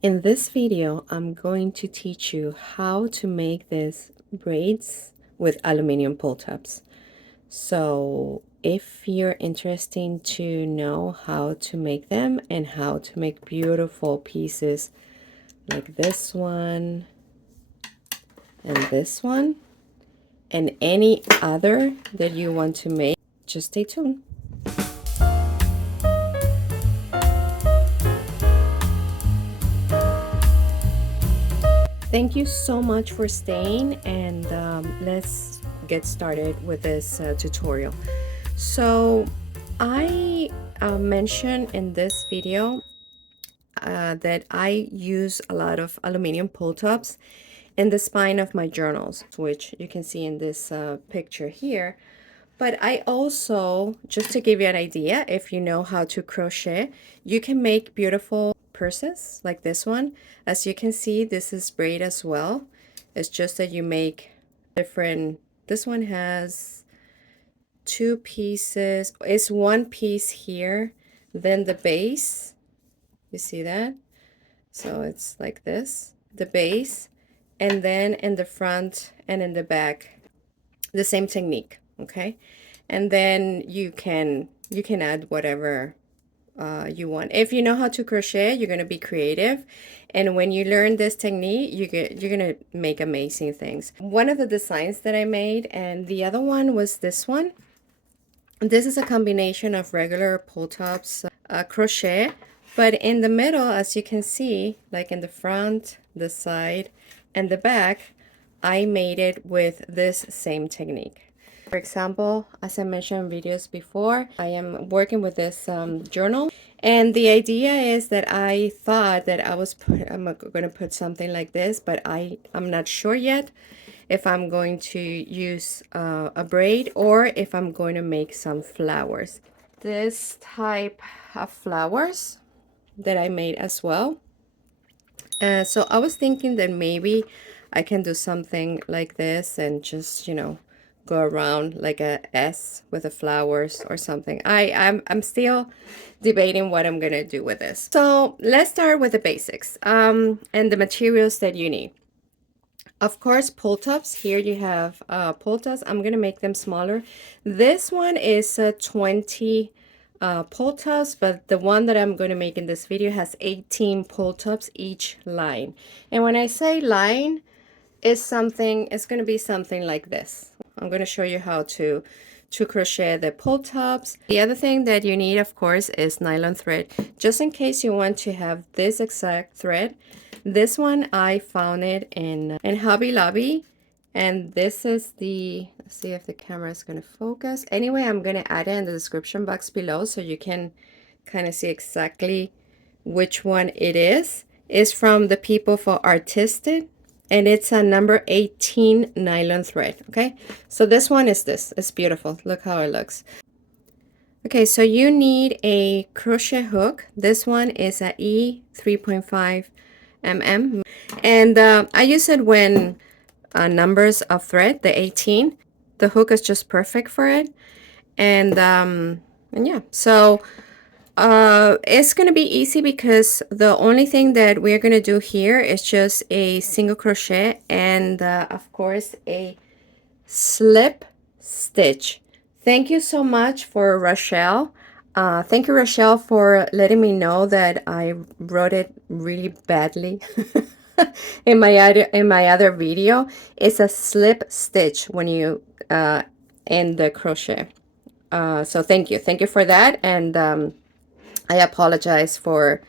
In this video, I'm going to teach you how to make these braids with aluminum pull tabs. So if you're interested to know how to make them and how to make beautiful pieces like this one and any other that you want to make, just stay tuned. Thank you so much for staying, and let's get started with this tutorial. So I mentioned in this video that I use a lot of aluminum pull tabs in the spine of my journals, which you can see in this picture here. But I also, just to give you an idea, if you know how to crochet, you can make beautiful purses like this one. As you can see, this is braid as well. It's just that you make different, this one has two pieces. It's one piece here, then the base, you see that? So it's like this, the base, and then in the front and in the back, the same technique, okay? And then you can add whatever you want. If you know how to crochet, you're going to be creative, and when you learn this technique, you're going to make amazing things. One of the designs that I made, and the other one was this one. This is a combination of regular pull tabs, crochet, but in the middle, as you can see, like in the front, the side, and the back, I made it with this same technique. For example, as I mentioned in videos before, I am working with this journal, and the idea is that I thought that I'm going to put something like this, but I'm not sure yet if I'm going to use a braid or if I'm going to make some flowers. This type of flowers that I made as well. So I was thinking that maybe I can do something like this and just, you know, go around like a S with the flowers or something. I'm still debating what I'm gonna do with this. So let's start with the basics and the materials that you need. Of course, pull tabs. Here you have pull tabs. I'm gonna make them smaller. This one is 20 pull tabs, but the one that I'm going to make in this video has 18 pull tabs each line. And when I say line, it's going to be something like this. I'm going to show you how to crochet the pull tabs. The other thing that you need, of course, is nylon thread, just in case you want to have this exact thread. This one I found it in Hobby Lobby, and this is the, let's see if the camera is going to focus. Anyway, I'm going to add it in the description box below so you can kind of see exactly which one it is. It's from the people for Artistic, and it's a number 18 nylon thread. Okay, so this one is this. It's beautiful. Look how it looks. Okay, so you need a crochet hook. This one is a E 3.5 mm, and I use it when numbers of thread, the 18. The hook is just perfect for it, and yeah, so it's gonna be easy because the only thing that we're gonna do here is just a single crochet and of course a slip stitch. Thank you so much for Rochelle. Thank you, Rochelle, for letting me know that I wrote it really badly in my other video. It's a slip stitch when you end the crochet. So thank you for that, and I apologize for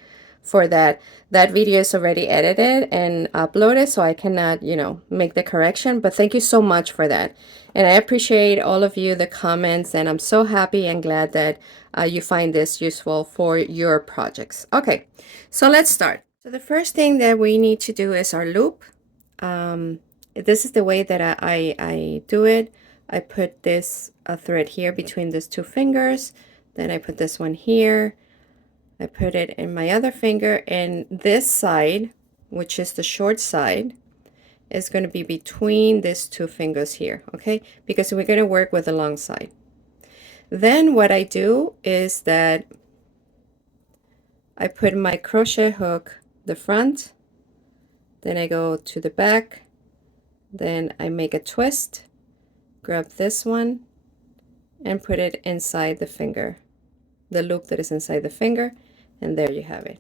that. That video is already edited and uploaded, so I cannot, you know, make the correction, but thank you so much for that. And I appreciate all of you, the comments, and I'm so happy and glad that you find this useful for your projects. Okay, so let's start. So the first thing that we need to do is our loop. This is the way that I do it. I put this thread here between these two fingers, then I put this one here, I put it in my other finger, and this side, which is the short side, is going to be between these two fingers here, okay? Because we're going to work with the long side. Then what I do is that I put my crochet hook the front, then I go to the back, then I make a twist, grab this one and put it inside the finger, the loop that is inside the finger, and there you have it.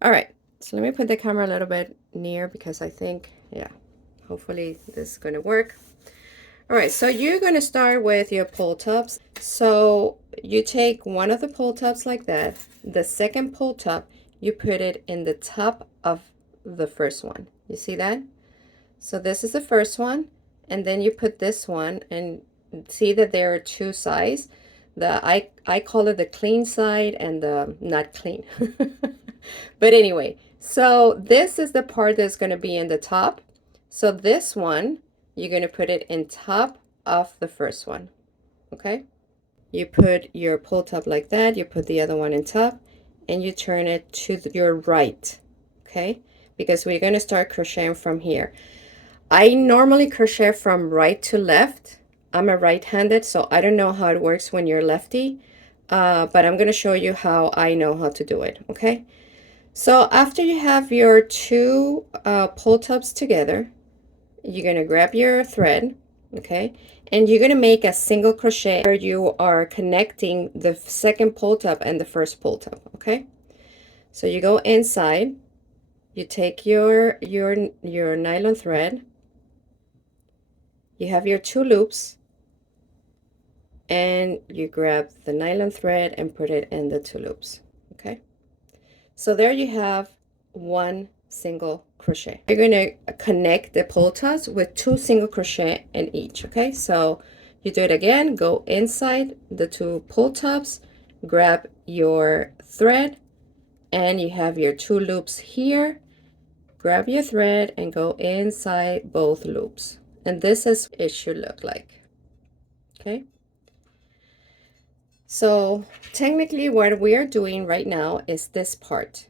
All right, so let me put the camera a little bit near because I think, yeah, hopefully this is going to work. All right, so you're going to start with your pull tabs. So you take one of the pull tabs like that. The second pull tab, you put it in the top of the first one. You see that? So this is the first one, and then you put this one, and see that there are two sides. I call it the clean side and the not clean. But anyway, so this is the part that's going to be in the top. So this one, you're going to put it in top of the first one. Okay? You put your pull tab like that, you put the other one in top, and you turn it to your right. Okay? Because we're going to start crocheting from here. I normally crochet from right to left. I'm a right-handed, so I don't know how it works when you're lefty, but I'm going to show you how I know how to do it, okay? So after you have your two pull tabs together, you're going to grab your thread, okay? And you're going to make a single crochet where you are connecting the second pull tab and the first pull tab, okay? So you go inside, you take your nylon thread, you have your two loops, and you grab the nylon thread and put it in the two loops. Okay, so there you have one single crochet. You're going to connect the pull tabs with two single crochet in each. Okay, so you do it again, go inside the two pull tabs, grab your thread, and you have your two loops here. Grab your thread and go inside both loops. And this is it should look like. Okay. So technically what we are doing right now is this part.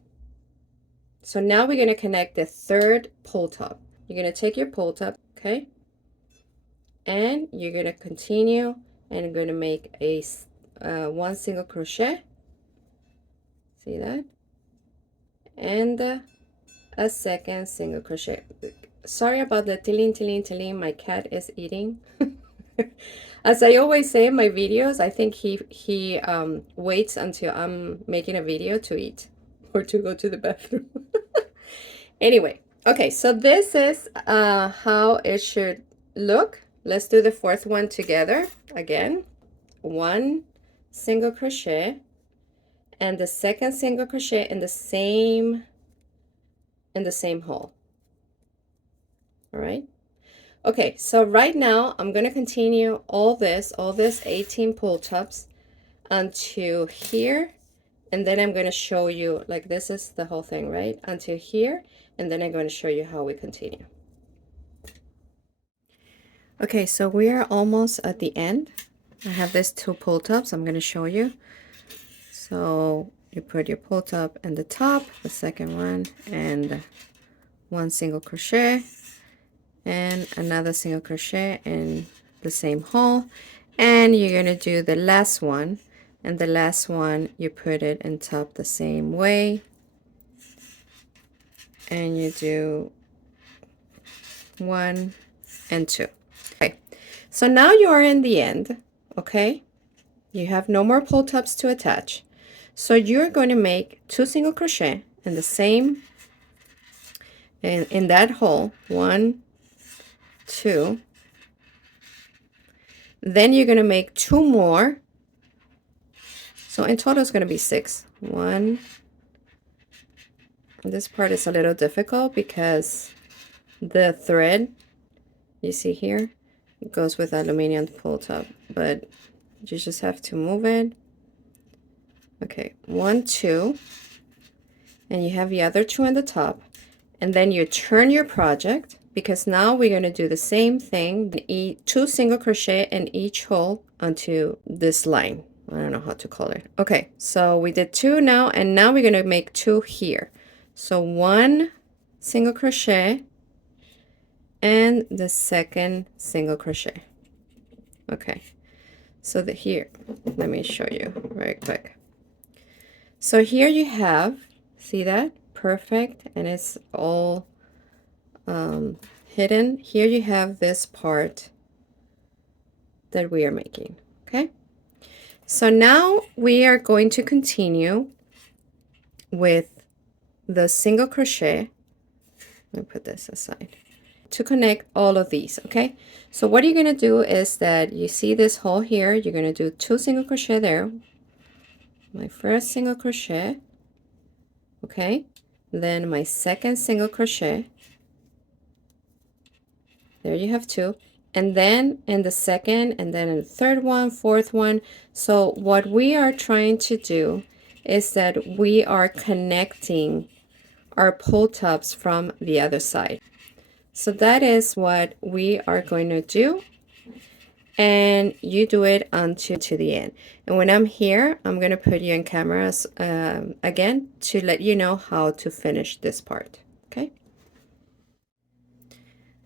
So now we're going to connect the third pull tab. You're going to take your pull tab, okay? And you're going to continue and you're going to make a one single crochet. See that? And a second single crochet. Sorry about the tilling. My cat is eating. As I always say in my videos, I think he waits until I'm making a video to eat or to go to the bathroom. Anyway, okay, so this is how it should look. Let's do the fourth one together again. One single crochet and the second single crochet in the same hole. All right. Okay, so right now I'm going to continue all this 18 pull tabs until here, and then I'm going to show you, like, this is the whole thing, right, until here, and then I'm going to show you how we continue. Okay, so we are almost at the end. I have these two pull tabs I'm going to show you. So you put your pull tab in the top, the second one, and one single crochet and another single crochet in the same hole, and you're going to do the last one, and the last one you put it in top the same way, and you do 1 and 2. Okay, so now you are in the end. Okay, you have no more pull tabs to attach, so you're going to make 2 single crochet in the same in that hole, 1, 2, then you're going to make 2 more, so in total it's going to be 6. 1, this part is a little difficult because the thread you see here goes with aluminum pull tab, but you just have to move it. Okay, 1, 2, and you have the other 2 in the top, and then you turn your project, because now we're going to do the same thing, 2 single crochet in each hole onto this line. I don't know how to call it. Okay, so we did 2 now, and now we're going to make 2 here. So 1 single crochet and the second single crochet. Okay, so here, let me show you very quick. So here you have, see that? perfect and it's all hidden, here you have this part that we are making. Okay, so now we are going to continue with the single crochet. Let me put this aside to connect all of these. Okay, so what you're going to do is that you see this hole here, you're going to do 2 single crochet there, my first single crochet, okay, then my second single crochet, there you have 2, and then in the second, and then in the third one, fourth one. So what we are trying to do is that we are connecting our pull tabs from the other side. So that is what we are going to do, and you do it until to the end. And when I'm here, I'm going to put you in cameras again to let you know how to finish this part. Okay.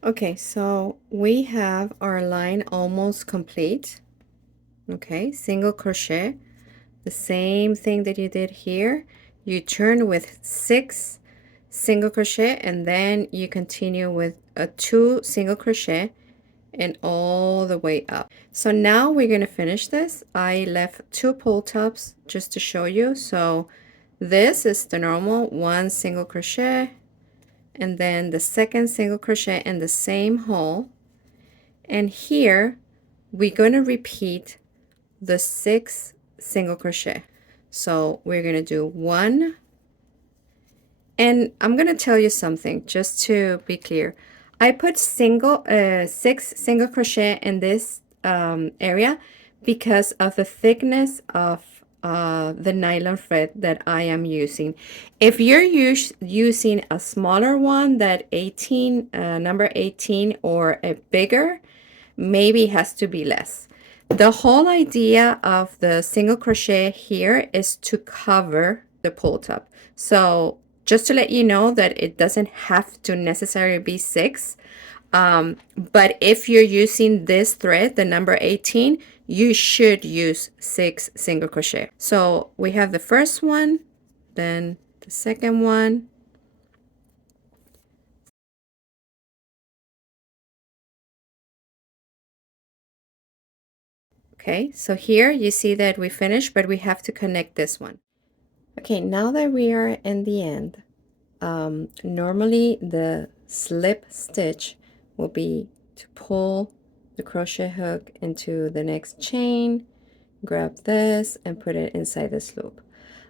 Okay, so we have our line almost complete. Okay, single crochet, the same thing that you did here. You turn with 6 single crochet, and then you continue with a 2 single crochet and all the way up. So now we're going to finish this. I left 2 pull tabs just to show you. So this is the normal 1 single crochet, and then the second single crochet in the same hole, and here we're going to repeat the 6 single crochet. So we're going to do 1, and I'm going to tell you something just to be clear. I put 6 single crochet in this area because of the thickness of the nylon thread that I am using. If you're using a smaller one, that 18 number 18 or a bigger, maybe it has to be less. The whole idea of the single crochet here is to cover the pull tab. So just to let you know that it doesn't have to necessarily be 6. But if you're using this thread, the number 18, you should use 6 single crochet. So we have the first one, then the second one, okay, so here you see that we finished, but we have to connect this one. Okay, now that we are in the end, normally the slip stitch will be to pull the crochet hook into the next chain, grab this and put it inside this loop.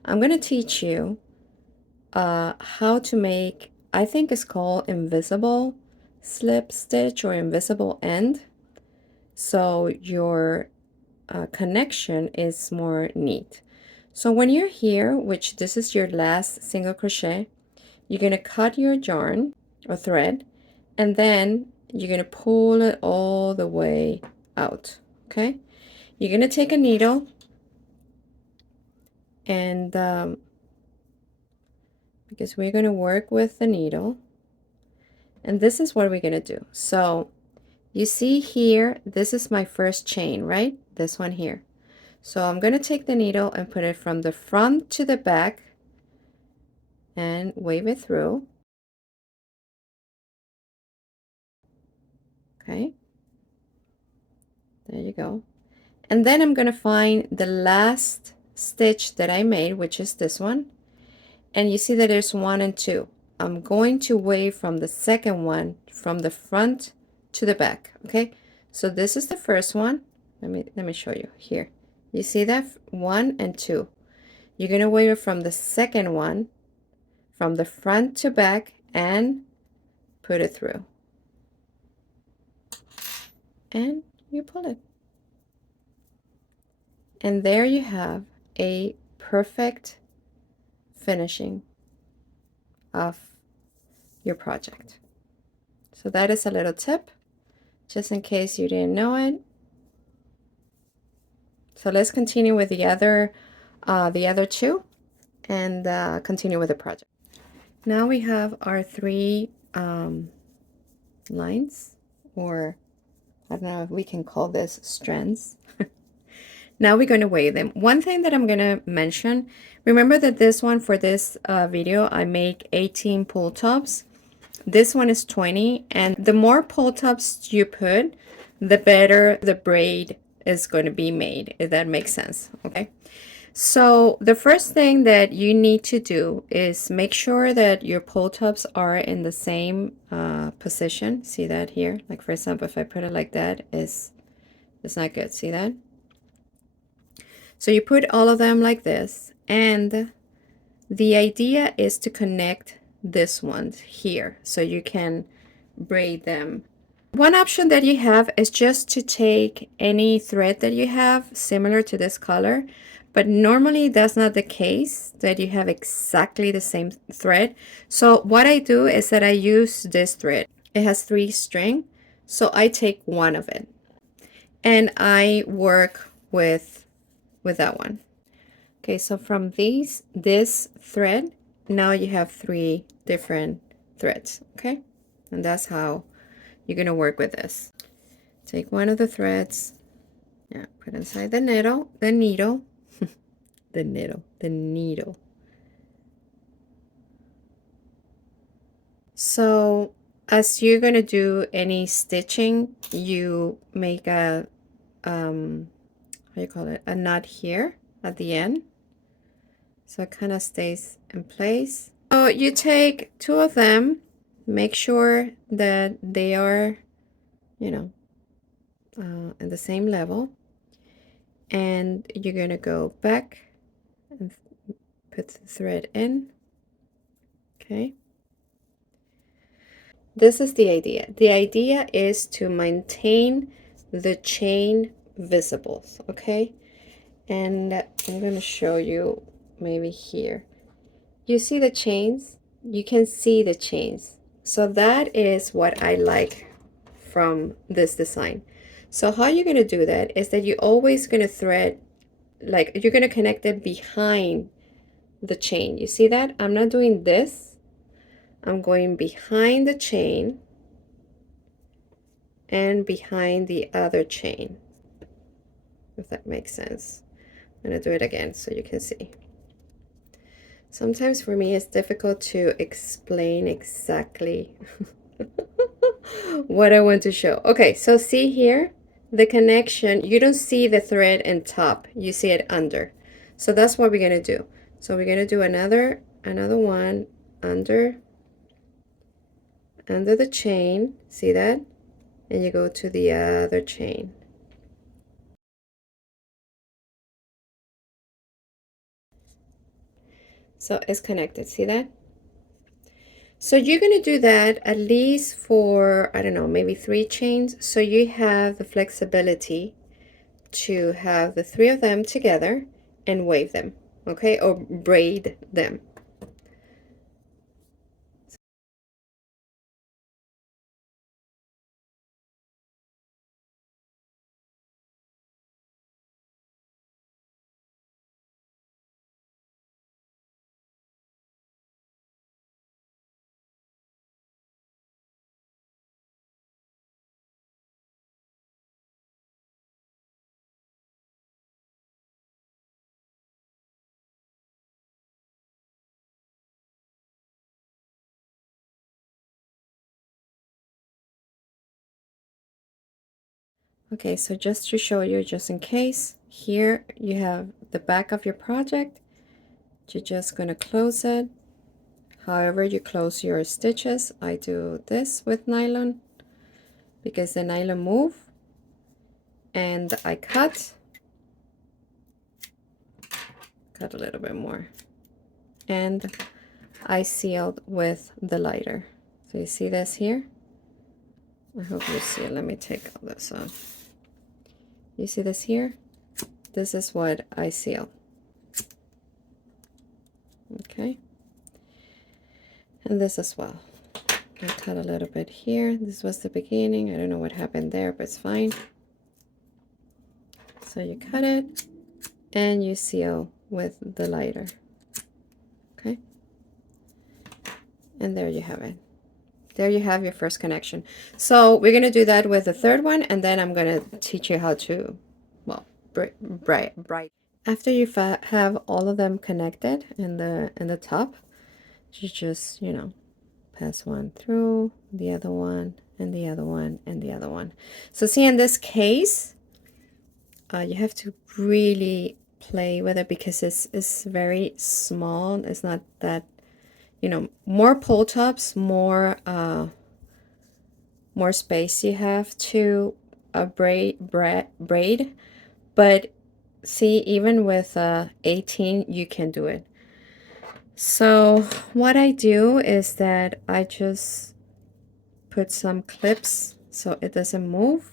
I'm going to teach you how to make, I think it's called invisible slip stitch or invisible end, so your connection is more neat. So when you're here, which this is your last single crochet, you're going to cut your yarn or thread, and then you're going to pull it all the way out. Okay, you're going to take a needle and because we're going to work with the needle, and this is what we're going to do. So you see here, this is my first chain, right? This one here. So I'm going to take the needle and put it from the front to the back and wave it through. Okay, there you go. And then I'm going to find the last stitch that I made, which is this one. And you see that there's 1 and 2. I'm going to wave from the second one from the front to the back. Okay, so this is the first one. Let me show you here. You see that 1 and 2. You're going to wave it from the second one from the front to back and put it through, and you pull it, and there you have a perfect finishing of your project. So that is a little tip just in case you didn't know it. So let's continue with the other 2 and continue with the project. Now we have our 3 lines, or I don't know if we can call this strands. Now we're going to weigh them. One thing that I'm going to mention, remember that this one for this video, I make 18 pull tabs. This one is 20, and the more pull tabs you put, the better the braid is going to be made, if that makes sense. Okay. So the first thing that you need to do is make sure that your pull tabs are in the same position. See that here? Like for example, if I put it like that, it's not good. See that? So you put all of them like this, and the idea is to connect this one here so you can braid them. One option that you have is just to take any thread that you have similar to this color, but normally that's not the case, that you have exactly the same thread. So what I do is that I use this thread. It has 3 string, so I take one of it and I work with that one. Okay, so from this thread, now you have 3 different threads, okay? And that's how you're gonna work with this. Take one of the threads, yeah, put inside the needle, the needle. So as you're gonna do any stitching, you make a how you call it, a knot here at the end, so it kind of stays in place. So you take 2 of them, make sure that they are, you know, in the same level, and you're gonna go back and put the thread in. Okay, this is the idea. The idea is to maintain the chain visible, okay? And I'm going to show you maybe here. You see the chains? You can see the chains. So that is what I like from this design. So how you're going to do that is that you're always going to thread, like you're going to connect it behind the chain. You see that? I'm not doing this. I'm going behind the chain and behind the other chain, if that makes sense. I'm going to do it again so you can see. Sometimes for me it's difficult to explain exactly what I want to show. Okay, so see here, the connection, you don't see the thread in top, you see it under. So that's what we're going to do. So we're going to do another one under the chain, see that? And you go to the other chain. So it's connected, see that? So you're going to do that at least for, I don't know, maybe 3 chains, so you have the flexibility to have the 3 of them together and wave them, okay, or braid them. Okay, so just to show you, just in case, here you have the back of your project. You're just going to close it. However you close your stitches, I do this with nylon because the nylon move, and I cut a little bit more, and I sealed with the lighter. So you see this here? I hope you see it. Let me take all this off. You see this here? This is what I seal. Okay. And this as well. I cut a little bit here. This was the beginning. I don't know what happened there, but it's fine. So you cut it and you seal with the lighter. Okay. And there you have it. There you have your first connection. So we're going to do that with the third one, and then I'm going to teach you how to, well, bright. After you have all of them connected in the top, you just, you know, pass one through, the other one, and the other one, and the other one. So see, in this case, you have to really play with it because it's very small. It's not that, you know, more pull tops, more space you have to braid. But see, even with 18, you can do it. So what I do is that I just put some clips so it doesn't move.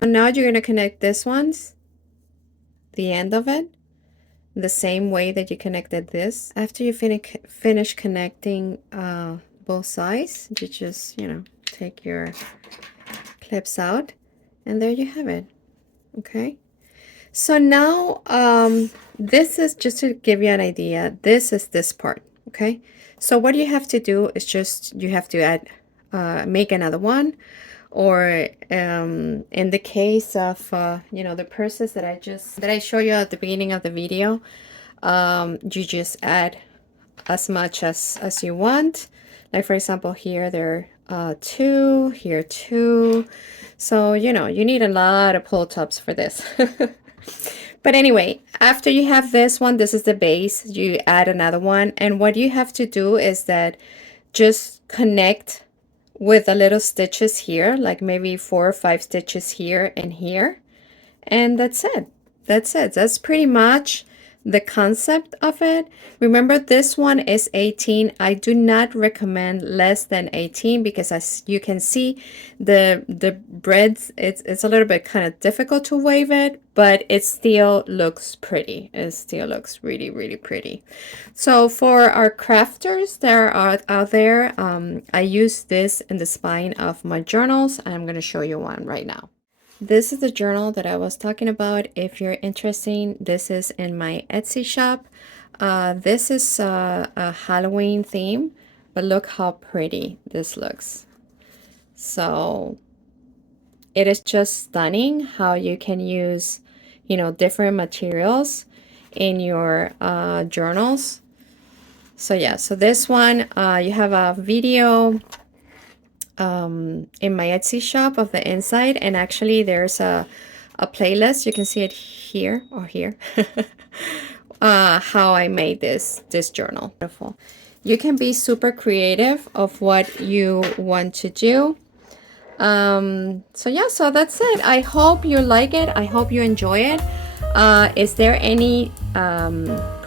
So now you're going to connect this one's, the end of it, the same way that you connected this. After you finish connecting both sides, you just, you know, take your clips out, and there you have it. Okay, so now this is just to give you an idea. This is this part. Okay, so what you have to do is just, you have to add make another one, or in the case of you know, the purses that I showed you at the beginning of the video, you just add as much as you want. Like for example, here there are 2, here 2. So, you know, you need a lot of pull tops for this. But anyway, after you have this one, this is the base, you add another one. And what you have to do is that just connect with the little stitches here, like maybe 4 or 5 stitches here and here. And that's it. That's it. That's pretty much the concept of it. Remember, this one is 18. I do not recommend less than 18 because, as you can see, the breads, it's a little bit kind of difficult to wave it, but it still looks pretty. It still looks really, really pretty. So for our crafters that are out there, I use this in the spine of my journals, and I'm going to show you one right now. This is the journal that I was talking about. If you're interested, this is in my Etsy shop. This is a Halloween theme, but look how pretty this looks. So it is just stunning how you can use, you know, different materials in your journals. So yeah, so this one, you have a video in my Etsy shop of the inside, and actually there's a playlist. You can see it here or here. How I made this journal. Beautiful. You can be super creative of what you want to do. So yeah, so that's it. I hope you like it. I hope you enjoy it. Is there any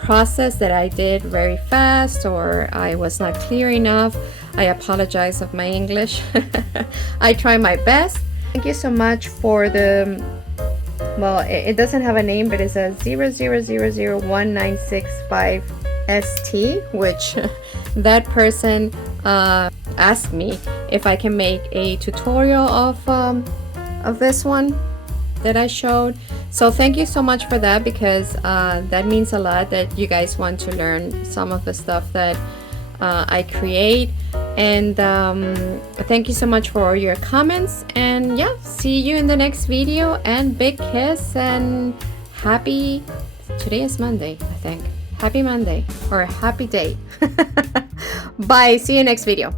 process that I did very fast or I was not clear enough? I apologize of my English. I try my best. Thank you so much for the, well, it doesn't have a name, but it's a 0001965ST, which that person asked me if I can make a tutorial of this one that I showed. So thank you so much for that, because that means a lot that you guys want to learn some of the stuff that I create. And thank you so much for all your comments, and yeah, see you in the next video, and big kiss, and happy, today is Monday, I think. Happy Monday, or a happy day. Bye, see you next video.